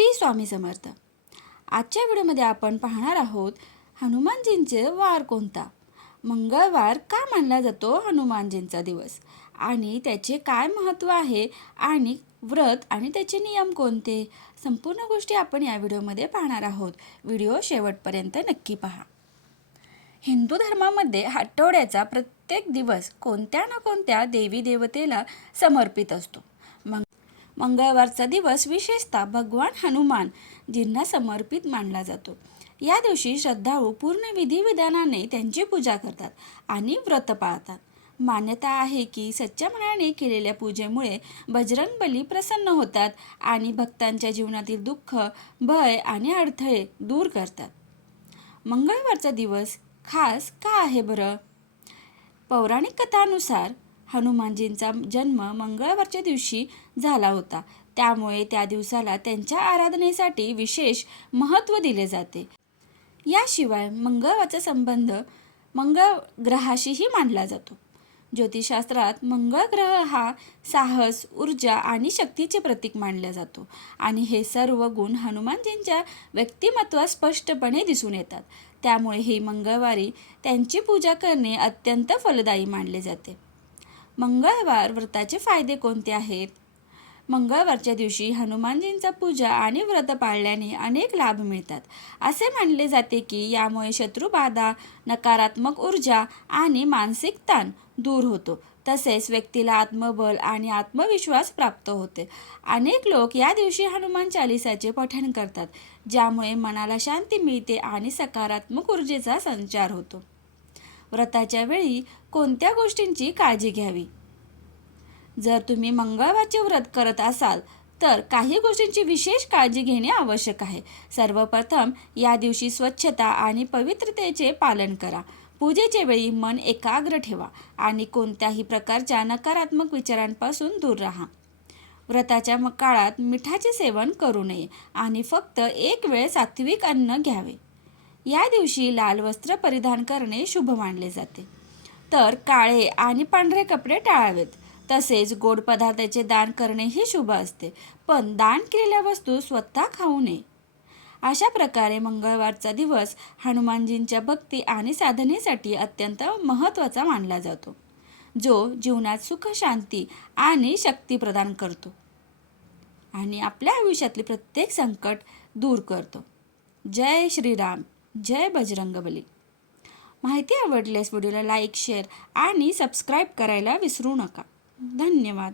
श्री स्वामी समर्थ. आजच्या व्हिडिओमध्ये आपण पाहणार आहोत हनुमानजींचे वार कोणता. मंगळवार का मानला जातो हनुमानजींचा दिवस आणि त्याचे काय महत्त्व आहे आणि व्रत आणि त्याचे नियम कोणते, संपूर्ण गोष्टी आपण या व्हिडिओमध्ये पाहणार आहोत. व्हिडिओ शेवटपर्यंत नक्की पहा. हिंदू धर्मामध्ये आठवड्याचा प्रत्येक दिवस कोणत्या ना कोणत्या देवी देवतेला समर्पित असतो. मंगळवारचा दिवस विशेषतः भगवान हनुमानजींना समर्पित मानला जातो. या दिवशी श्रद्धाळू पूर्ण विधिविधानाने त्यांची पूजा करतात आणि व्रत पाळतात. मान्यता आहे की सच्च्या मनाने केलेल्या पूजेमुळे बजरंगबली प्रसन्न होतात आणि भक्तांच्या जीवनातील दुःख, भय आणि अडथळे दूर करतात. मंगळवारचा दिवस खास का आहे बरं? पौराणिक कथानुसार हनुमानजींचा जन्म मंगळवारच्या दिवशी झाला होता. त्यामुळे त्या दिवसाला त्यांच्या आराधनेसाठी विशेष महत्त्व दिले जाते. याशिवाय मंगळवारचा संबंध मंगळ ग्रहाशीही मानला जातो. ज्योतिषशास्त्रात मंगळ ग्रह हा साहस, ऊर्जा आणि शक्तीचे प्रतीक मानला जातो आणि हे सर्व गुण हनुमानजींच्या व्यक्तिमत्वात स्पष्टपणे दिसून येतात. त्यामुळे ही मंगळवारी त्यांची पूजा करणे अत्यंत फलदायी मानले जाते. मंगळवार व्रताचे फायदे कोणते आहेत? मंगळवारच्या दिवशी हनुमानजींचा पूजा आणि व्रत पाळल्याने अनेक लाभ मिळतात. असे मानले जाते की यामुळे शत्रुबाधा, नकारात्मक ऊर्जा आणि मानसिक ताण दूर होतो. तसेच व्यक्तीला आत्मबल आणि आत्मविश्वास प्राप्त होते. अनेक लोक या दिवशी हनुमान चालीसाचे पठण करतात, ज्यामुळे मनाला शांती मिळते आणि सकारात्मक ऊर्जेचा संचार होतो. व्रताच्या वेळी कोणत्या गोष्टींची काळजी घ्यावी? जर तुम्ही मंगळवारचे व्रत करत असाल तर काही गोष्टींची विशेष काळजी घेणे आवश्यक आहे. सर्वप्रथम या दिवशी स्वच्छता आणि पवित्रतेचे पालन करा. पूजेच्या वेळी मन एकाग्र ठेवा आणि कोणत्याही प्रकारच्या नकारात्मक विचारांपासून दूर राहा. व्रताच्या काळात मिठाचे सेवन करू नये आणि फक्त एक वेळ सात्विक अन्न घ्यावे. या दिवशी लाल वस्त्र परिधान करणे शुभ मानले जाते, तर काळे आणि पांढरे कपडे टाळावेत. तसेच गोड पदार्थाचे दान करणेही शुभ असते, पण दान केलेल्या वस्तू स्वतः खाऊ नये. अशा प्रकारे मंगळवारचा दिवस हनुमानजींच्या भक्ती आणि साधनेसाठी अत्यंत महत्त्वाचा मानला जातो, जो जीवनात सुख, शांती आणि शक्ती प्रदान करतो आणि आपल्या आयुष्यातले प्रत्येक संकट दूर करतो. जय श्रीराम, जय बजरंगबली. माहिती आवडल्यास व्हिडिओला लाईक, शेअर आणि सबस्क्राईब करायला विसरू नका. धन्यवाद.